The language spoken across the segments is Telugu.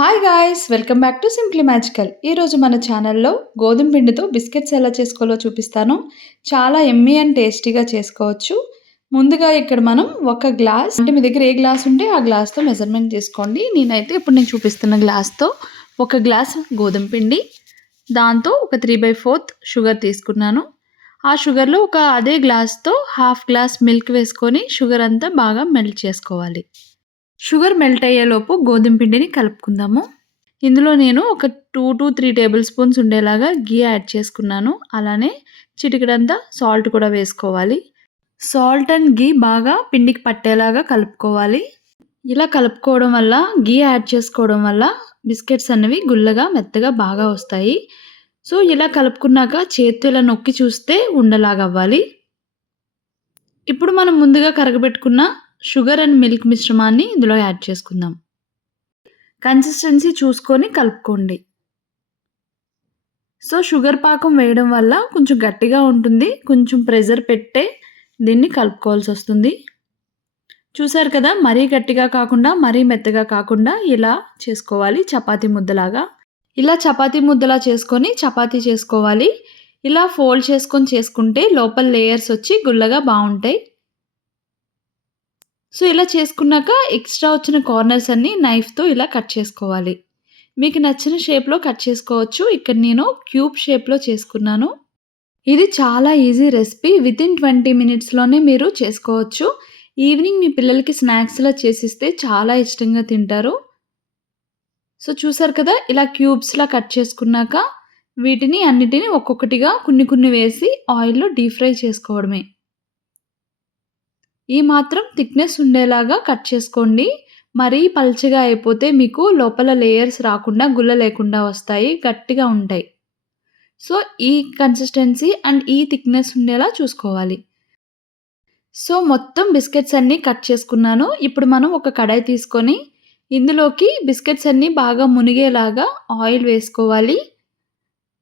Hi guys! Welcome back to simply magical. ఈరోజు మన ఛానల్‌లో గోధుమ పిండితో బిస్కెట్స్ ఎలా చేసుకోవాలో చూపిస్తాను. చాలా యమ్మీ అండ్ టేస్టీగా చేసుకోవచ్చు. ముందుగా ఇక్కడ మనం ఒక గ్లాస్ అంటే మీ దగ్గర ఏ గ్లాస్ ఉంటే ఆ గ్లాస్‌తో మెజర్‌మెంట్ తీసుకోండి. నేనైతే ఇప్పుడు నేను చూపిస్తున్న గ్లాస్‌తో ఒక గ్లాస్ గోధుమ పిండి, దాంతో ఒక 3/4 షుగర్ తీసుకున్నాను. ఆ షుగర్‌లో అదే గ్లాస్‌తో హాఫ్ గ్లాస్ మిల్క్ వేసుకొని షుగర్ అంతా బాగా మెల్ట్ చేసుకోవాలి. షుగర్ మెల్ట్ అయ్యేలోపు గోధుమ పిండిని కలుపుకుందాము. ఇందులో నేను ఒక 2-3 టేబుల్ స్పూన్స్ ఉండేలాగా ఘీ యాడ్ చేసుకున్నాను. అలానే చిటికెడంతా సాల్ట్ కూడా వేసుకోవాలి. సాల్ట్ అండ్ ఘీ బాగా పిండికి పట్టేలాగా కలుపుకోవాలి. ఇలా కలుపుకోవడం వల్ల, ఘీ యాడ్ చేసుకోవడం వల్ల బిస్కెట్స్ అనేవి గుల్లగా మెత్తగా బాగా వస్తాయి. సో ఇలా కలుపుకున్నాక చేత్తో ఇలా నొక్కి చూస్తే ఉండలాగా అవ్వాలి. ఇప్పుడు మనం ముందుగా కరగబెట్టుకున్న షుగర్ అండ్ మిల్క్ మిశ్రమాన్ని ఇందులో యాడ్ చేసుకుందాం. కన్సిస్టెన్సీ చూసుకొని కలుపుకోండి. సో షుగర్ పాకం వేయడం వల్ల కొంచెం గట్టిగా ఉంటుంది. కొంచెం ప్రెషర్ పెట్టే దీన్ని కలుపుకోవాల్సి వస్తుంది. చూసారు కదా, మరీ గట్టిగా కాకుండా మరీ మెత్తగా కాకుండా ఇలా చేసుకోవాలి. చపాతీ ముద్దలాగా ఇలా చపాతీ ముద్దలా చేసుకొని చపాతీ చేసుకోవాలి. ఇలా ఫోల్డ్ చేసుకొని చేసుకుంటే లోపల లేయర్స్ వచ్చి గుల్లగా బాగుంటాయి. సో ఇలా చేసుకున్నాక ఎక్స్ట్రా వచ్చిన కార్నర్స్ అన్నీ నైఫ్‌తో ఇలా కట్ చేసుకోవాలి. మీకు నచ్చిన షేప్‌లో కట్ చేసుకోవచ్చు. ఇక్కడ నేను క్యూబ్ షేప్‌లో చేసుకున్నాను. ఇది చాలా ఈజీ రెసిపీ. వితిన్ 20 మినిట్స్‌లోనే మీరు చేసుకోవచ్చు. ఈవినింగ్ మీ పిల్లలకి స్నాక్స్‌లా చేసిస్తే చాలా ఇష్టంగా తింటారు. సో చూసారు కదా, ఇలా క్యూబ్స్‌లా కట్ చేసుకున్నాక వీటిని అన్నిటిని ఒక్కొక్కటిగా కొన్ని వేసి ఆయిల్‌లో డీప్ ఫ్రై చేసుకోవడమే. ఈ మాత్రం థిక్‌నెస్ ఉండేలాగా కట్ చేసుకోండి. మరీ పల్చగా అయిపోతే మీకు లోపల లేయర్స్ రాకుండా గుల్ల లేకుండా వస్తాయి. గట్టిగా ఉంటాయి. సో ఈ కన్సిస్టెన్సీ అండ్ ఈ థిక్‌నెస్ ఉండేలా చూసుకోవాలి. సో మొత్తం బిస్కెట్స్ అన్నీ కట్ చేసుకున్నాను. ఇప్పుడు మనం ఒక కడాయి తీసుకొని ఇందులోకి బిస్కెట్స్ అన్నీ బాగా మునిగేలాగా ఆయిల్ వేసుకోవాలి.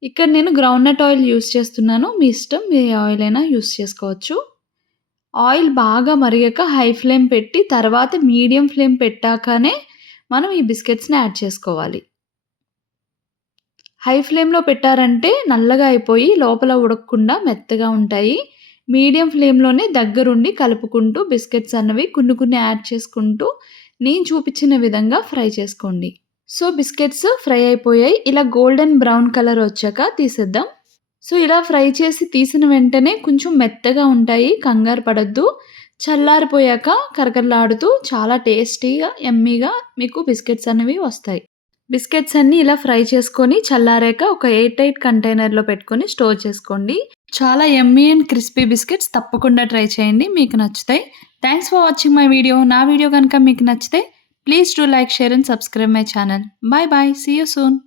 ఇక్కడ నేను గ్రౌండ్‌నట్ ఆయిల్ యూజ్ చేస్తున్నాను. మీ ఇష్టం, ఏ ఆయిల్ అయినా యూజ్ చేసుకోవచ్చు. ఆయిల్ బాగా మరిగాక హై ఫ్లేమ్ పెట్టి తర్వాత మీడియం ఫ్లేమ్ పెట్టాకనే మనం ఈ బిస్కెట్స్‌ని యాడ్ చేసుకోవాలి. హై ఫ్లేమ్‌లో పెట్టారంటే నల్లగా అయిపోయి లోపల ఉడకకుండా మెత్తగా ఉంటాయి. మీడియం ఫ్లేమ్‌లోనే దగ్గరుండి కలుపుకుంటూ బిస్కెట్స్ అన్నవి కొన్ని యాడ్ చేసుకుంటూ నేను చూపించిన విధంగా ఫ్రై చేసుకోండి. సో బిస్కెట్స్ ఫ్రై అయిపోయాయి. ఇలా గోల్డెన్ బ్రౌన్ కలర్ వచ్చాక తీసేద్దాం. సో ఇలా ఫ్రై చేసి తీసిన వెంటనే కొంచెం మెత్తగా ఉంటాయి. కంగారు పడొద్దు. చల్లారిపోయాక కరకరలాడుతూ చాలా టేస్టీగా, యమ్మీగా మీకు బిస్కెట్స్ అనేవి వస్తాయి. బిస్కెట్స్ అన్నీ ఇలా ఫ్రై చేసుకొని చల్లారాక ఒక ఎయిర్ టైట్ కంటైనర్‌లో పెట్టుకొని స్టోర్ చేసుకోండి. చాలా యమ్మీ అండ్ క్రిస్పీ బిస్కెట్స్ తప్పకుండా ట్రై చేయండి. మీకు నచ్చుతాయి. Thanks for watching my video. నా వీడియో గనుక మీకు నచ్చితే please do like, share and subscribe my channel. Bye bye. See you soon.